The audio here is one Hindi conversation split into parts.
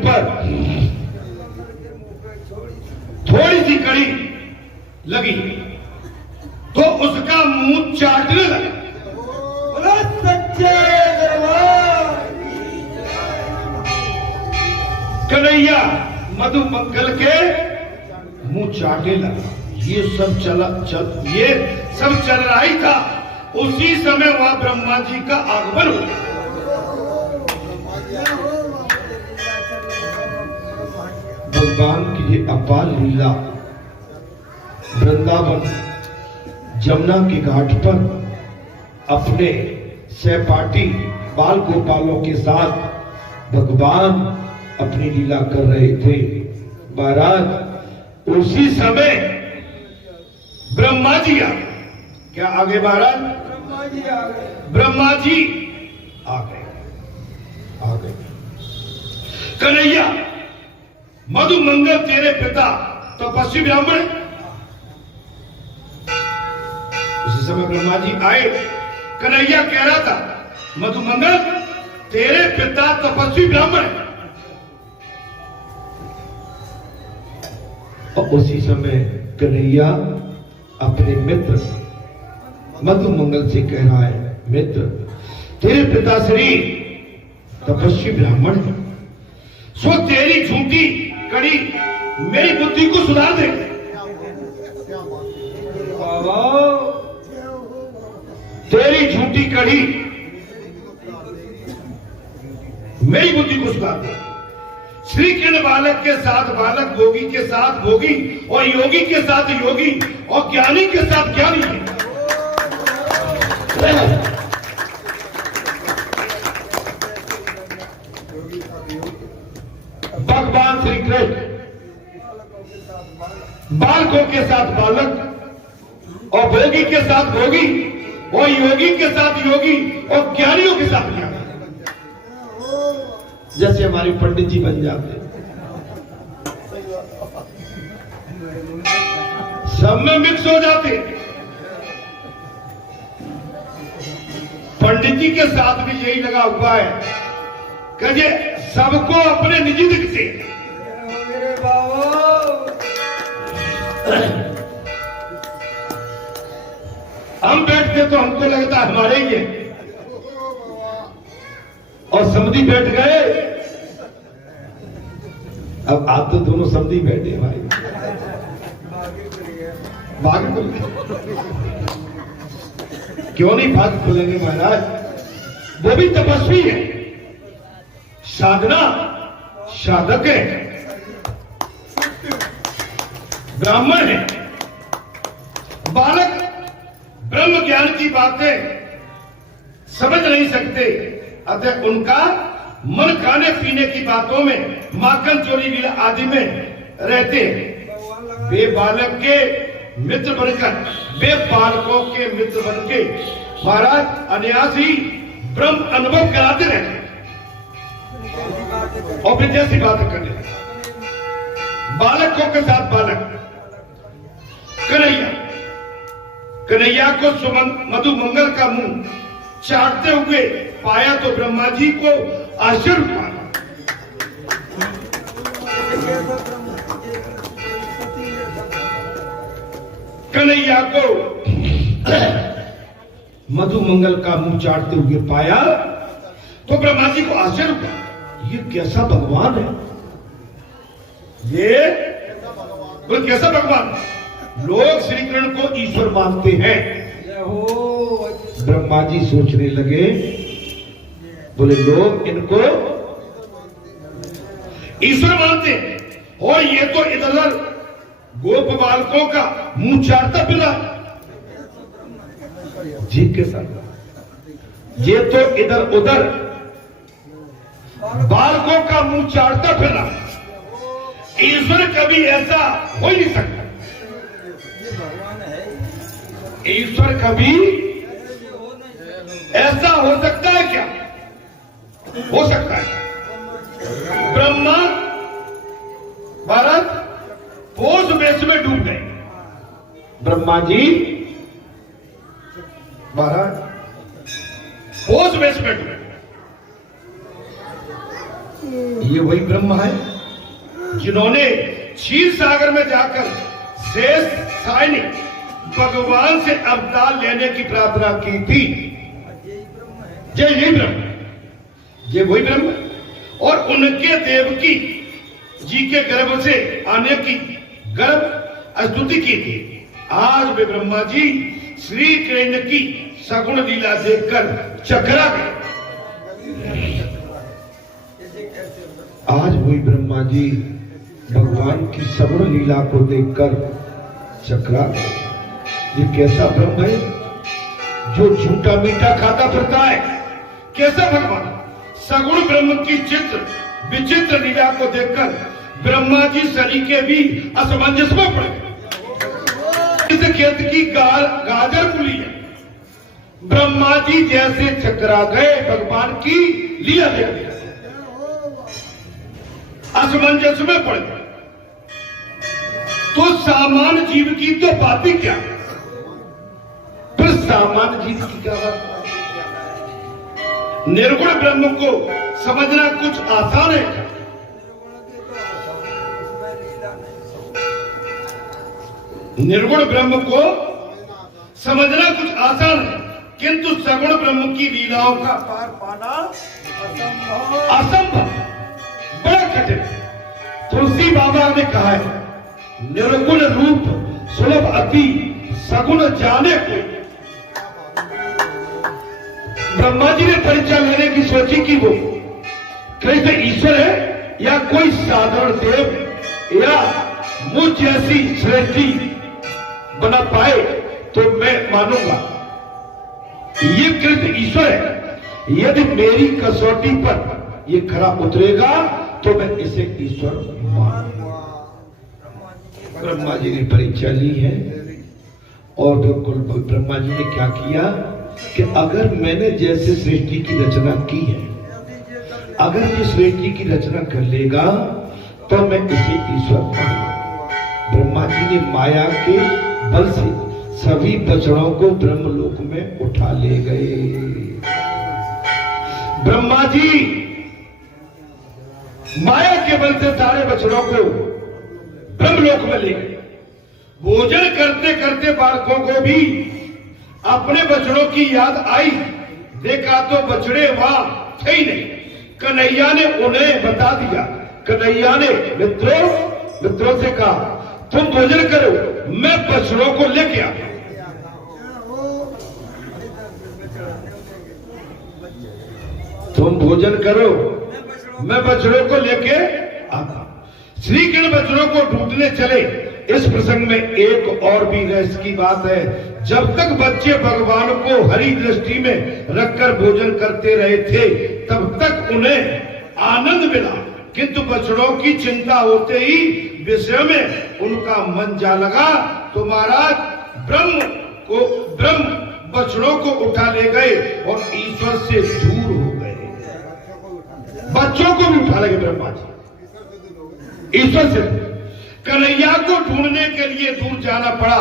ऊपर थोड़ी सी कड़ी लगी तो उसका मुंह चाटने लगा। कन्हैया मधुमंगल के मुंह चाटने लगा। ये सब चल रहा ही था। उसी समय वहां ब्रह्मा जी का आगमन हुआ। भगवान की ये अपार लीला वृंदावन जमुना के घाट पर अपने सहपाठी बाल गोपालों के साथ भगवान अपनी लीला कर रहे थे। महाराज उसी समय ब्रह्मा जी आ गए। क्या आगे महाराज? ब्रह्मा जी आ गए। कन्हैया मधुमंगल तेरे पिता तपस्वी ब्राह्मण। उसी समय ब्रह्मा जी आए। कन्हैया कह रहा था मधुमंगल तेरे पिता तपस्वी ब्राह्मण। और उसी समय कन्हैया अपने मित्र मधुमंगल से कह रहा है, मित्र तेरे पिताश्री तपस्वी ब्राह्मण है, सो तेरी झूठी कड़ी मेरी बुद्धि को सुधार दे। तेरी झूठी कड़ी मेरी बुद्धि को सुधार दे। श्री कृष्ण बालक के साथ बालक, भोगी के साथ भोगी, और योगी के साथ योगी, और ज्ञानी के साथ ज्ञानी है। भगवान श्री कृष्ण बालकों के साथ बालक, और भोगी के साथ भोगी, और योगी के साथ योगी, और ज्ञानियों के साथ ज्ञानी। जैसे हमारे पंडित जी बन जाते, सब में मिक्स हो जाते। पंडित जी के साथ भी यही लगा हुआ है कि सबको अपने निजी दिखते। हम बैठते तो हमको लगता हमारे ही है, और समधी बैठ गए। अब आप तो दोनों समधी बैठे भाई, भाग खुल क्यों नहीं भाग खुलेंगे महाराज? वो भी तपस्वी है, साधना साधक है, ब्राह्मण है। बालक ब्रह्म ज्ञान की बातें समझ नहीं सकते, अतः उनका मन खाने पीने की बातों में, माखन चोरी लीला आदि में रहते हैं। वे बालक के मित्र बनकर, वे बालकों के मित्र बनके महाराज अनायास ही ब्रह्म अनुभव कराते रहते और फिर जैसी बातें करने लगे। बालकों के साथ बालक कन्हैया को मधुमंगल का मुंह चाटते हुए पाया तो ब्रह्मा जी को आश्चर्य हुआ। कन्हैया को मधुमंगल का मुंह चाटते हुए पाया तो ब्रह्मा जी को आश्चर्य हुआ। ये कैसा भगवान है? ये कैसा भगवान? लोग श्री कृष्ण को ईश्वर मानते हैं। ब्रह्मा जी सोचने लगे, बोले लोग इनको ईश्वर मानते हैं और ये तो इधर गोप बालकों का मुंह चाटता फिरा। जी के साथ ये तो इधर उधर बालकों का मुंह चाटता फिरा। ईश्वर कभी ऐसा हो ही नहीं सकता। ईश्वर कभी ऐसा हो सकता है क्या? हो सकता है। ब्रह्मा भारत पोष वेश में डूब गए। ब्रह्मा जी भारत पोष वेश में डूब गए। ये वही ब्रह्म है जिन्होंने क्षीर सागर में जाकर शेष सायनी भगवान से अवतार लेने की प्रार्थना की थी। जय यही ब्रह्म, ये वही ब्रह्म, और उनके देवकी जी के गर्भ से आने की गर्भ स्तुति की थी। आज वे ब्रह्मा जी श्री कृष्ण की सगुण लीला देखकर चकरा गए। आज वही ब्रह्मा जी भगवान की सगुण लीला को देखकर चकरा गए। ये कैसा ब्रह्म है जो झूठा मीठा खाता फिरता है? कैसा भगवान? सगुण ब्रह्म की चित्र विचित्र लीला को देखकर ब्रह्मा जी सरीखे भी असमंजस में पड़ गए। इस खेत की गाजर पुली है। ब्रह्मा जी जैसे चकरा गए भगवान की लीला देखते, असमंजस में पड़ गए। तो सामान्य जीव की तो बात ही क्या, फिर सामान्य जीव की क्या बात? निर्गुण ब्रह्म को समझना कुछ आसान है। निर्गुण ब्रह्म को समझना कुछ आसान है, किंतु सगुण ब्रह्म की लीलाओं का पार पाना असंभव, बड़ा कठिन। तुलसी बाबा ने कहा है, निर्गुण रूप सुलभ अति सगुण जाने को। ब्रह्मा जी ने परीक्षा लेने की सोची कि वो कैसे ईश्वर है या कोई साधारण देव या मुझ जैसी सृष्टि बना पाए तो मैं मानूंगा ये कृष्ण ईश्वर है। यदि मेरी कसौटी पर ये खरा उतरेगा तो मैं इसे ईश्वर मानूंगा। ब्रह्मा जी ने परीक्षा ली है और बिल्कुल ब्रह्मा जी ने क्या किया कि अगर मैंने जैसे सृष्टि की रचना की है, अगर ये सृष्टि की रचना कर लेगा तो मैं इसे ईश्वर मानूंगा। ब्रह्मा जी ने माया के बल से सभी बछड़ों को ब्रह्मलोक में उठा ले गए। ब्रह्मा जी माया के बल से सारे बछड़ों को ब्रह्मलोक में ले गए। भोजन करते करते बालकों को भी अपने बछड़ों की याद आई। देखा तो बछड़े वहां थे ही नहीं। कन्हैया ने उन्हें बता दिया। कन्हैया ने मित्रों से कहा, तुम भोजन करो, मैं बछड़ों को लेके आता। तुम भोजन करो, मैं बछड़ों को लेके आता। श्री कृष्ण बछड़ों को ढूंढने चले। इस प्रसंग में एक और भी रहस्य की बात है। जब तक बच्चे भगवान को हरि दृष्टि में रखकर भोजन करते रहे थे तब तक उन्हें आनंद मिला, किंतु बछड़ों की चिंता होते ही विषय में उनका मन जा लगा। तो महाराज ब्रह्म बछड़ों को उठा ले गए और ईश्वर से दूर हो गए। बच्चों को भी उठा ले गए ब्रह्मा जी ईश्वर से। कन्हैया को ढूंढने के लिए दूर जाना पड़ा।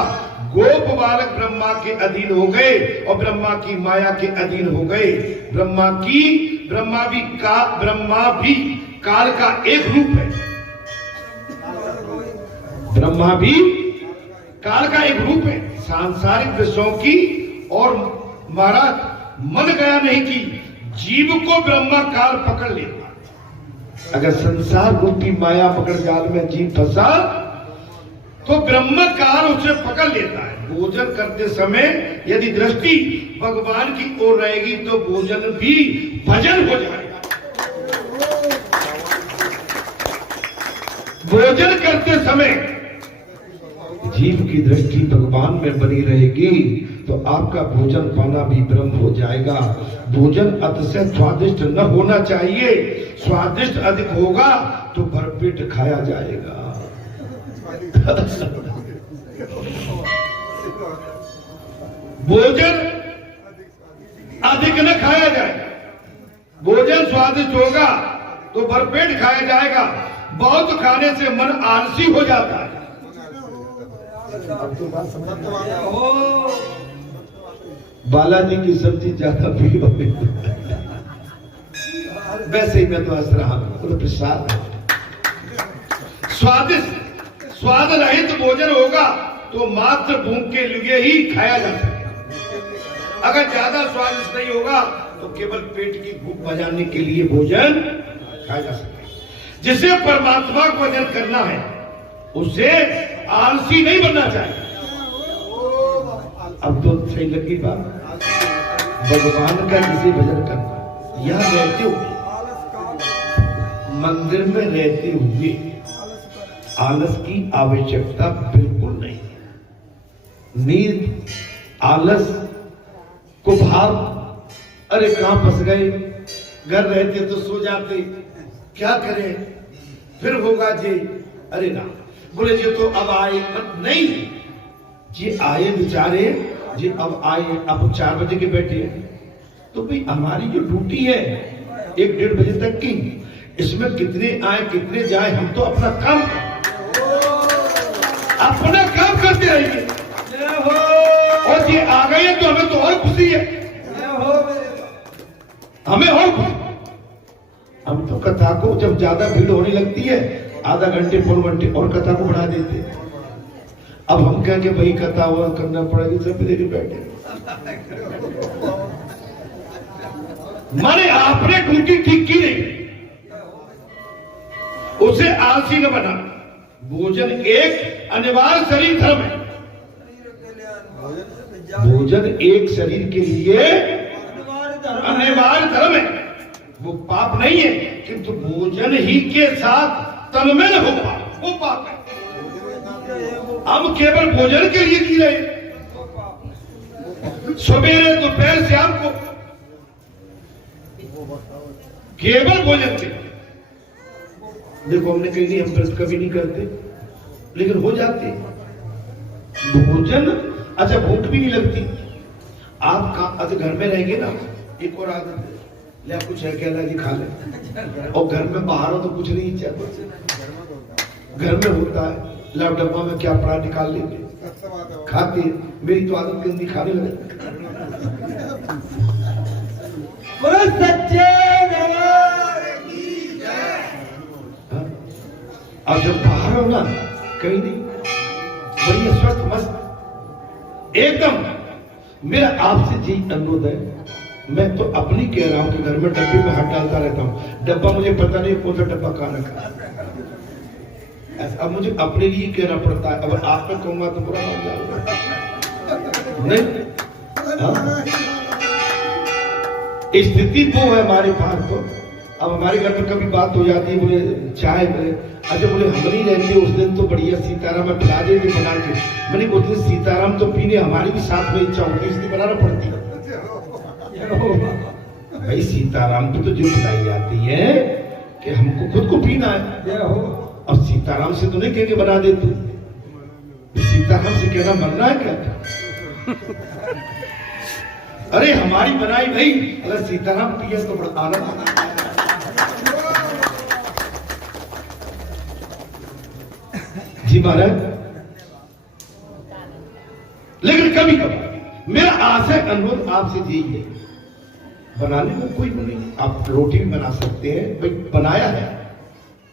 गोप बालक ब्रह्मा के अधीन हो गए और ब्रह्मा की माया के अधीन हो गए। ब्रह्मा भी काल का एक रूप है। ब्रह्मा भी काल का एक रूप है। सांसारिक विषयों की और महाराज मन गया नहीं कि जीव को ब्रह्मा काल पकड़ लेता। अगर संसार रूपी माया पकड़ जाल में जीव फंसा तो ब्रह्म काल उसे पकड़ लेता है। भोजन करते समय यदि दृष्टि भगवान की ओर रहेगी तो भोजन भी भजन हो जाएगा। भोजन करते समय जीव की दृष्टि भगवान में बनी रहेगी तो आपका भोजन पाना भी ब्रह्म हो जाएगा। भोजन अतिशय स्वादिष्ट न होना चाहिए। स्वादिष्ट अधिक होगा तो भरपेट खाया जाएगा। भोजन अधिक न खाया जाए। भोजन स्वादिष्ट होगा तो भरपेट खाया जाएगा। बहुत खाने से मन आलसी हो जाता है। बालाजी की सब्जी ज्यादा प्रिय वैसे ही मैं तो हंस रहा हूं, तो प्रसाद है। स्वादिष्ट स्वाद रहित भोजन होगा तो मात्र भूख के लिए ही खाया जा सकता। अगर ज्यादा स्वादिष्ट नहीं होगा तो केवल पेट की भूख बजाने के लिए भोजन खाया जा सकता है। जिसे परमात्मा को भजन करना है उसे आलसी नहीं बनना चाहिए। अब तो सही लगी बात, भगवान का किसी भजन करना, यहां रहते हुए, मंदिर में रहते हुए आलस की आवश्यकता बिल्कुल नहीं है। नींद, आलस को भाव, अरे कहां फंस गए, घर रहते तो सो जाते, क्या करें, फिर होगा जी, अरे ना, बोले जी तो अब आए, नहीं जी आए बेचारे जी, अब आए, अब 4 बजे के बैठे, तो भाई हमारी जो ड्यूटी है 1-1:30 बजे तक की, इसमें कितने आए कितने जाए, हम तो अपना काम करते रहेंगे। और जी आ गए तो हमें तो और खुशी है, हमें और खुशी। हम तो कथा को जब ज्यादा भीड़ होने लगती है आधा घंटे 4 घंटे और कथा को बढ़ा देते। अब हम कहेंगे भाई कथा हुआ करना पड़ेगी, सब लेके बैठे। माने आपने ड्यूटी ठीक की नहीं, उसे आलसी न बना। भोजन एक अनिवार्य शरीर धर्म है। भोजन एक शरीर के लिए अनिवार्य धर्म है, वो पाप नहीं है, किंतु भोजन ही के साथ तन्मय न हो वो पाप है। हम केवल भोजन के लिए जी रहे, सवेरे दोपहर शाम को केवल भोजन के। देखो हमने कही नहीं, हम व्रत कभी नहीं करते, लेकिन हो जाते भोजन। अच्छा भूख भी नहीं लगती, आप घर में रहेंगे ना, एक और आदत है, ले कुछ है क्या जी खा ले, और घर में बाहर हो तो कुछ नहीं चाहते, घर में होता है ला डब्बा में क्या पड़ा निकाल लेते खाते। मेरी तो आदत गंदी, खाने लगे। अब जब बाहर हो ना, कहीं नहीं, बढ़िया स्वस्थ मस्त एकदम। मेरा आपसे जी अनुरोध है, मैं तो अपनी कह रहा हूं कि घर में डब्बे में हाथ डालता रहता हूं, डब्बा मुझे पता नहीं कौन सा डब्बा कहां रखा, अब मुझे अपने लिए कहना पड़ता है। अगर आप में कहूंगा तो बुरा मान जाओगे नहीं। स्थिति वो है हमारे पास। तो अब हमारे घर में कभी बात हो जाती है, बोले चाय बोले, अच्छा बोले हम नहीं रहते उस दिन तो बढ़िया सीताराम में पिला दे बना के। मैंने उस दिन सीताराम तो पीने हमारी भी साथ में इच्छा होगी, इसलिए बनाना पड़ती है। भाई सीताराम को तो जो पिलाई जाती है कि हमको खुद को पीना है। अब सीताराम से तो नहीं कहेंगे बना दे तू, सीताराम से कहना मरना है क्या? अरे हमारी बनाई भाई, अगर सीताराम पिए तो बड़ा आनंद। जी महाराज, लेकिन कभी कभी मेरा आशय अनुरोध आपसे यही है, बनाने में कोई नहीं, आप रोटी भी बना सकते हैं, भाई बनाया है,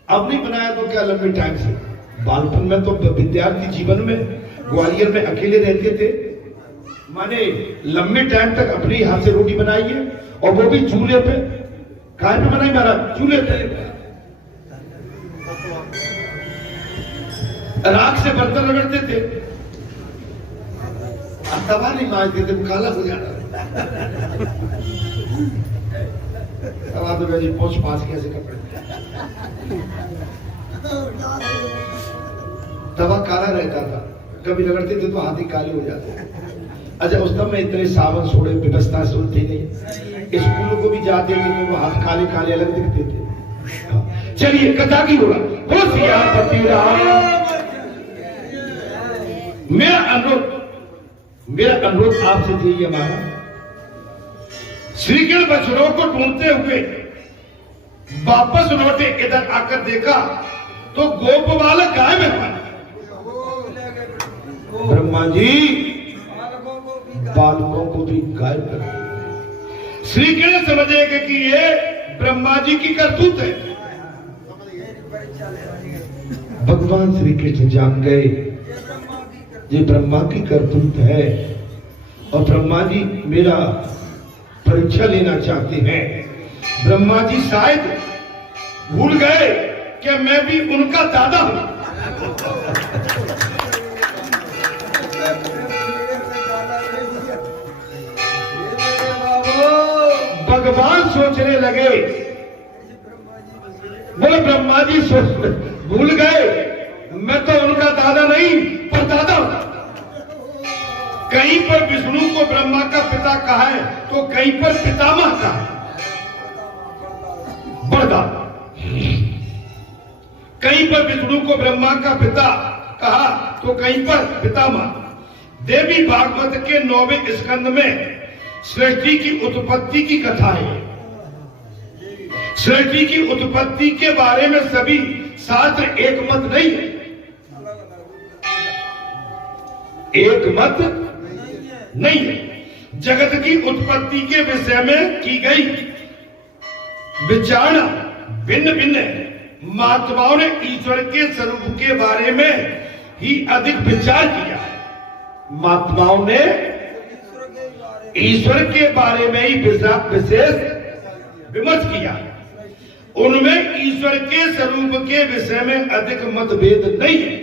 अब नहीं बनाया तो क्या लंबे टाइम से। बालपन में तो विद्यार्थी जीवन में ग्वालियर में अकेले रहते थे, माने लंबे टाइम तक अपने हाथ से रोटी बनाई है, और वो भी चूल्हे पे। कहां पे बनाई महाराज? चूल्हे पे। राख से बर्तन रगड़ते थे, तवा नहीं मांजते थे, काला हो जाता। तवा तो वैसे पोंछ पास कैसे कपड़े, तवा काला रहता था, कभी रगड़ते थे तो हाथ ही काले हो जाते। अच्छा उस समय इतने साबुन सोडे व्यवस्था सुनती नहीं, स्कूलों को भी जाते थे तो वो हाथ काले काले अलग दिखते थे। चलिए कथा की होगा, बोलो सियापति राम। मेरा अनुरोध आपसे यही है महाराज, श्री कृष्ण बछड़ों को ढूंढते हुए वापस लौटे, इधर आकर देखा तो गोप बालक गायब है। ब्रह्मा जी बालकों को भी गायब कर दिया। श्री कृष्ण समझेगा कि ये ब्रह्मा जी की करतूत है। भगवान श्री कृष्ण जान गए ये ब्रह्मा की करतूत है और ब्रह्मा जी मेरा परीक्षा लेना चाहते हैं। ब्रह्मा जी शायद भूल गए कि मैं भी उनका दादा हूं। भगवान सोचने लगे, बोले ब्रह्मा जी भूल गए मैं तो उनका दादा नहीं पर दादा हूं। कहीं पर विष्णु को ब्रह्मा का पिता कहा है तो कहीं पर पितामह का बड़दादा, कहीं पर विष्णु को ब्रह्मा का पिता कहा तो कहीं पर पितामह। देवी भागवत के 9वें स्कंद में सृष्टि की उत्पत्ति की कथा है। सृष्टि की उत्पत्ति के बारे में सभी शास्त्र एक मत नहीं है, एक मत नहीं है। जगत की उत्पत्ति के विषय में की गई विचारणा भिन्न भिन्न है। महात्माओं ने ईश्वर के स्वरूप के बारे में ही अधिक विचार किया है। महात्माओं ने ईश्वर के बारे में ही विशेष विमर्श किया है। उनमें ईश्वर के स्वरूप के विषय में अधिक मतभेद नहीं है।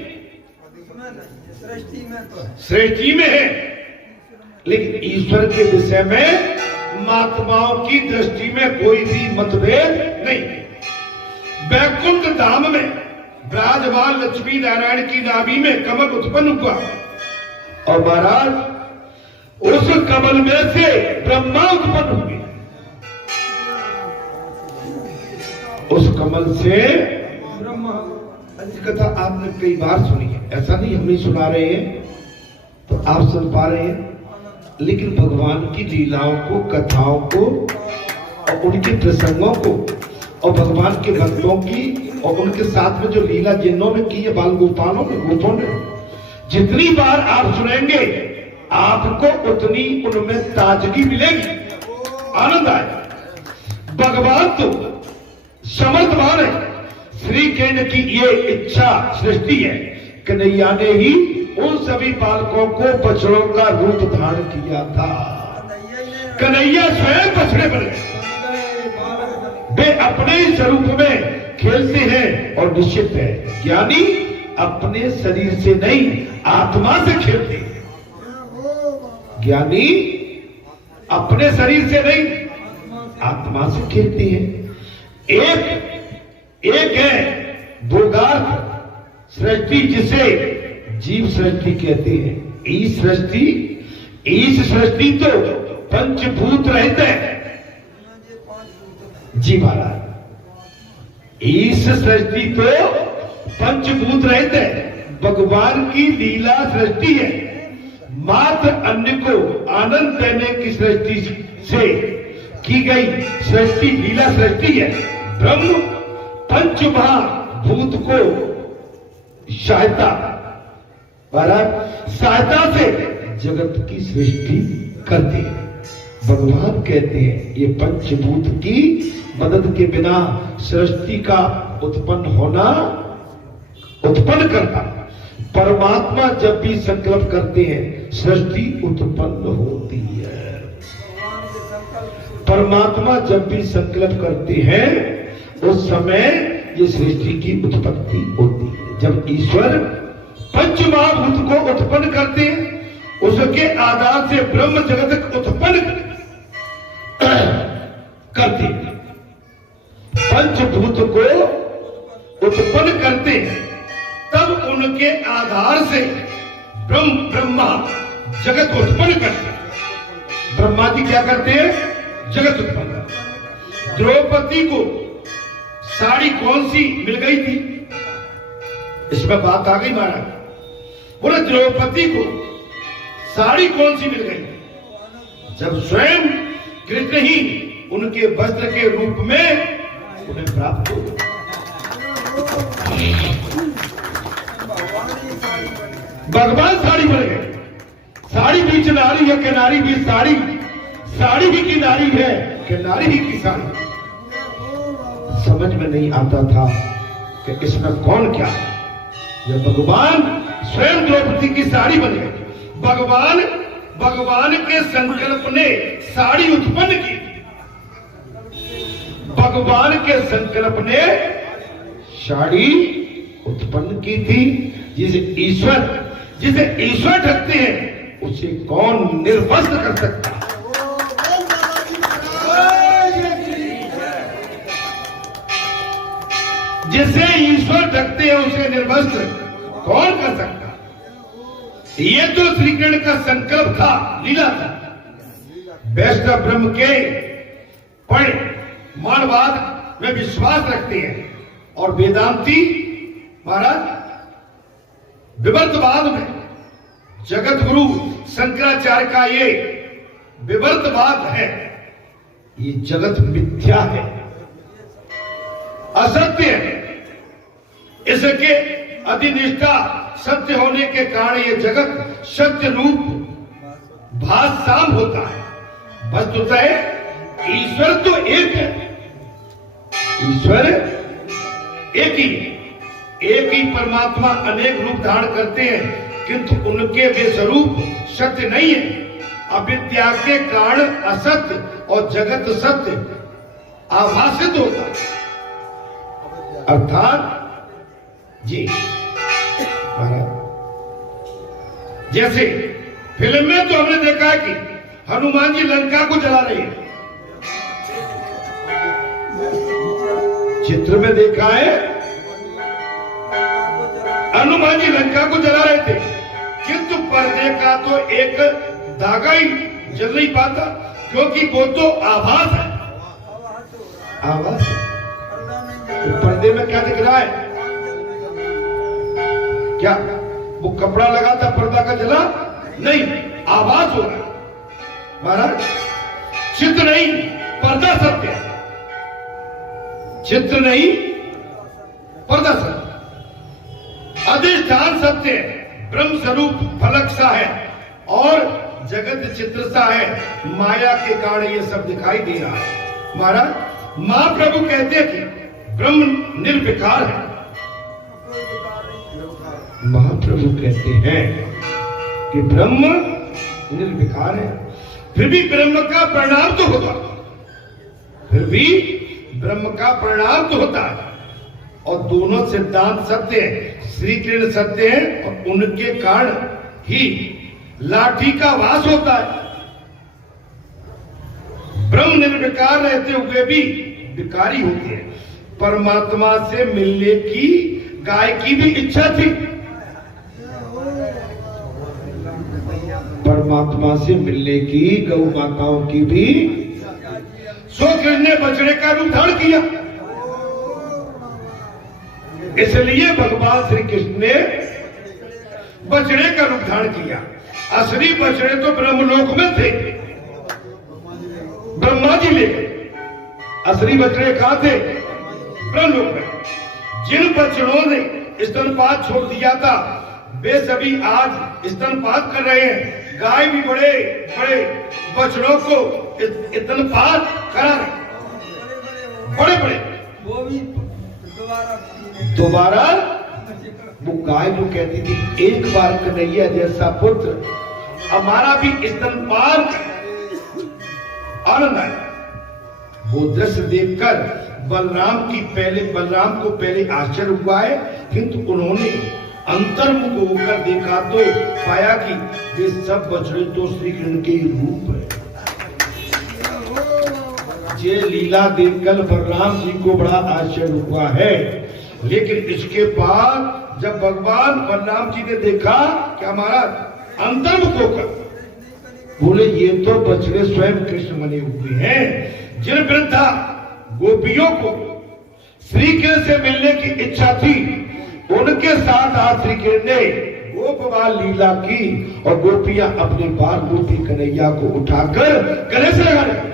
सृष्टि में है, लेकिन ईश्वर के विषय में महात्माओं की दृष्टि में कोई भी मतभेद नहीं है। वैकुंठ धाम में विराजमान लक्ष्मी नारायण की नाभि में कमल उत्पन्न हुआ और महाराज उस कमल में से ब्रह्मा उत्पन्न हुए। उस कमल से ब्रह्मा। कथा आपने कई बार सुनी है, ऐसा नहीं हम ही सुना रहे हैं, तो आप सुन पा रहे हैं। लेकिन भगवान की लीलाओं को, कथाओं को और उनके प्रसंगों को और भगवान के भक्तों की और उनके साथ में जो लीला जिन्होंने की है, बाल गोपालों ने, गोपों ने, जितनी बार आप सुनेंगे आपको उतनी उनमें ताजगी मिलेगी, आनंद आएगा। भगवान तो समर्थवान है। श्री कृष्ण की ये इच्छा सृष्टि है। कन्हैया ने ही उन सभी बालकों को बछड़ों का रूप धारण किया था। कन्हैया स्वयं बछड़े बन गए। वे अपने ही स्वरूप में खेलते हैं और निश्चित है यानी अपने शरीर से नहीं आत्मा से खेलते हैं। ज्ञानी अपने शरीर से नहीं आत्मा से खेलते हैं। एक है भोगार्थ सृष्टि जिसे जीव सृष्टि कहते हैं। इस सृष्टि तो पंचभूत रहते हैं। जी महाराज, इस सृष्टि तो पंचभूत रहते हैं। भगवान की लीला सृष्टि है। मात्र अन्य को आनंद देने की सृष्टि से की गई सृष्टि लीला सृष्टि है। ब्रह्म पंचमहाभूत को सहायता से जगत की सृष्टि करते हैं। भगवान कहते हैं ये पंचभूत की मदद के बिना सृष्टि का उत्पन्न करता। परमात्मा जब भी संकल्प करते हैं सृष्टि उत्पन्न होती है। परमात्मा जब भी संकल्प करते हैं उस समय ये सृष्टि की उत्पत्ति होती है। जब ईश्वर पंचमहाभूत को उत्पन्न करते हैं उसके आधार से ब्रह्म जगत उत्पन्न करते हैं। पंचभूत को उत्पन्न करते हैं तब उनके आधार से ब्रह्मा जगत उत्पन्न करते हैं। ब्रह्मा जी क्या करते हैं? जगत उत्पन्न करते हैं। द्रौपदी को साड़ी कौन सी मिल गई थी? इसमें बात आ गई महाराज। बोले द्रौपदी को साड़ी कौन सी मिल गई? जब स्वयं कृष्ण ही उनके वस्त्र के रूप में उन्हें प्राप्त हो। भगवान साड़ी बन गए। साड़ी भी किनारी है, किनारी भी साड़ी, साड़ी भी किनारी है, किनारी भी की साड़ी। समझ में नहीं आता था कि इसमें कौन क्या है। जब भगवान स्वयं द्रौपदी की साड़ी बन गई, भगवान के संकल्प ने साड़ी उत्पन्न की, भगवान के संकल्प ने साड़ी उत्पन्न की थी। जिसे ईश्वर ढकते हैं उसे कौन निर्वस्त्र कर सकता है। जिसे ईश्वर ढकते हैं उसे निर्वस्त्र कौन कर सकता। ये तो श्री कृष्ण का संकल्प था, लीला था। वैष्णव ब्रह्म के मानवाद में विश्वास रखते हैं और वेदांती महाराज विवर्तवाद में जगत गुरु शंकराचार्य का ये विवर्तवाद है। ये जगत मिथ्या है, असत्य है। इसके अधिनिष्ठा सत्य होने के कारण ये जगत सत्य रूप भाससाम होता है। वस्तुतः ईश्वर तो एक है, ईश्वर एक ही परमात्मा अनेक रूप धारण करते हैं, किंतु उनके वे स्वरूप सत्य नहीं है। अविद्या के कारण असत्य और जगत सत्य आभासित होता है। अर्थात जी महाराज, जैसे फिल्म में तो हमने देखा है कि हनुमान जी लंका को जला रहे हैं, चित्र में देखा है हनुमान जी लंका को जला रहे थे, किंतु पर्दे का तो एक धागा ही जल नहीं पाता, क्योंकि वो तो आभास है। आभास तो पर्दे में क्या दिख रहा है? क्या वो कपड़ा लगा था पर्दा का जला नहीं, आभास हो रहा है महाराज। चित्र नहीं, पर्दा सत्य है। चित्र नहीं, पर्दा सत्य, अधिष्ठान सत्य है। ब्रह्म स्वरूप फलक सा है और जगत चित्र सा है। माया के कारण ये सब दिखाई दे रहा है महाराज। महाप्रभु कहते हैं कि ब्रह्म निर्विकार है। महाप्रभु कहते हैं कि ब्रह्म निर्विकार है। फिर भी ब्रह्म का परिणाम तो होता, फिर भी ब्रह्म का परिणाम तो होता है। और दोनों सिद्धांत सत्य है। श्री कृष्ण सत्य है और उनके कारण ही लाठी का वास होता है। ब्रह्म निर्विकार रहते हुए भी विकारी होते हैं। परमात्मा से मिलने की गाय की भी इच्छा थी, परमात्मा से मिलने की गौ माताओं की भी। सो कृष्ण ने बछड़े का रूप धारण किया, इसलिए भगवान श्री कृष्ण ने बछड़े का रूप धारण किया। असली बछड़े तो ब्रह्मलोक में थे, ब्रह्मा जी ले गए। असली बछड़े कहां थे? ब्रह्मलोक में। जिन बछड़ों ने स्तनपात छोड़ दिया था वे सभी आज स्तनपात कर रहे हैं। गाय भी बड़े बड़े बछड़ों को स्तनपात करा रहे, बड़े बड़े। वो भी दोबारा वो गाय जो कहती थी एक बार कन्हैया जैसा पुत्र हमारा भी स्तनपान आनंद आया। वो दृश्य देखकर बलराम को पहले आश्चर्य हुआ है, किंतु उन्होंने अंतर्मुख होकर देखा तो पाया कि वे सब बछड़े तो श्री कृष्ण के रूप है। ये लीला देखकर बलराम जी को बड़ा आश्चर्य हुआ है। लेकिन इसके बाद जब भगवान बलराम जी ने देखा कि हमारा अंतर्मुख होकर बोले ये तो बछड़े स्वयं कृष्ण बने हुए हैं। जिन वृद्धा गोपियों को श्री कृष्ण से मिलने की इच्छा थी उनके साथ आज श्री कृष्ण ने गोपबाल लीला की और गोपियां अपने बाल गोपी कन्हैया को उठाकर गले से लगा रही।